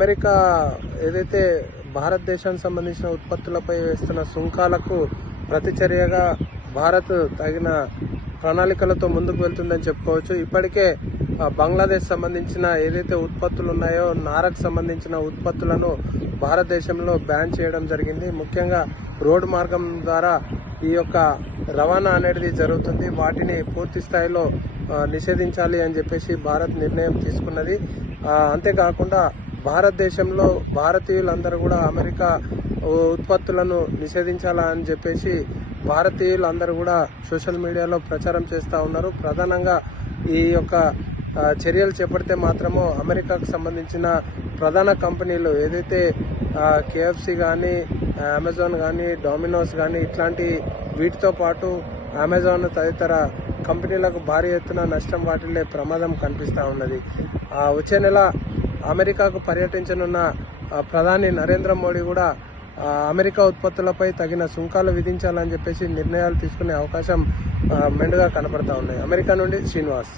America ఏదైతే భారతదేశానికి సంబంధించిన ఉత్పత్తులపై వేస్తున్న సుంకాలకు ప్రతిచర్యగా భారత్ తగిన ప్రణాళికలతో ముందుకు వెళ్తుందని చెప్పుకోవచ్చు. ఇప్పటికే బంగ్లాదేశ్ సంబంధించిన ఏదైతే ఉత్పత్తులు ఉన్నాయో నారకు సంబంధించిన ఉత్పత్తులను భారతదేశంలో బ్యాన్ చేయడం జరిగింది. ముఖ్యంగా రోడ్డు మార్గం ద్వారా ఈ యొక్క రవాణా అనేది జరుగుతుంది. వాటిని పూర్తి స్థాయిలో నిషేధించాలి అని చెప్పేసి భారత్ నిర్ణయం తీసుకున్నది. అంతేకాకుండా భారతదేశంలో భారతీయులందరూ కూడా అమెరికా ఉత్పత్తులను నిషేధించాలని చెప్పేసి భారతీయులందరూ కూడా సోషల్ మీడియాలో ప్రచారం చేస్తూ ఉన్నారు. ప్రధానంగా ఈ యొక్క చర్యలు చేపడితే మాత్రము అమెరికాకు సంబంధించిన ప్రధాన కంపెనీలు ఏదైతే KFC కానీ, అమెజాన్ కానీ, డొమినోస్ కానీ ఇట్లాంటి వీటితో పాటు అమెజాన్ తదితర కంపెనీలకు భారీ ఎత్తున నష్టం వాటిల్లే ప్రమాదం కనిపిస్తూ ఉన్నది. వచ్చే నెల అమెరికాకు పర్యటించనున్న ప్రధాని నరేంద్ర మోడీ కూడా అమెరికా ఉత్పత్తులపై తగిన సుంకాలు విధించాలని చెప్పేసి నిర్ణయాలు తీసుకునే అవకాశం మెండుగా కనపడతా ఉన్నాయి. అమెరికా నుండి శ్రీనివాస్.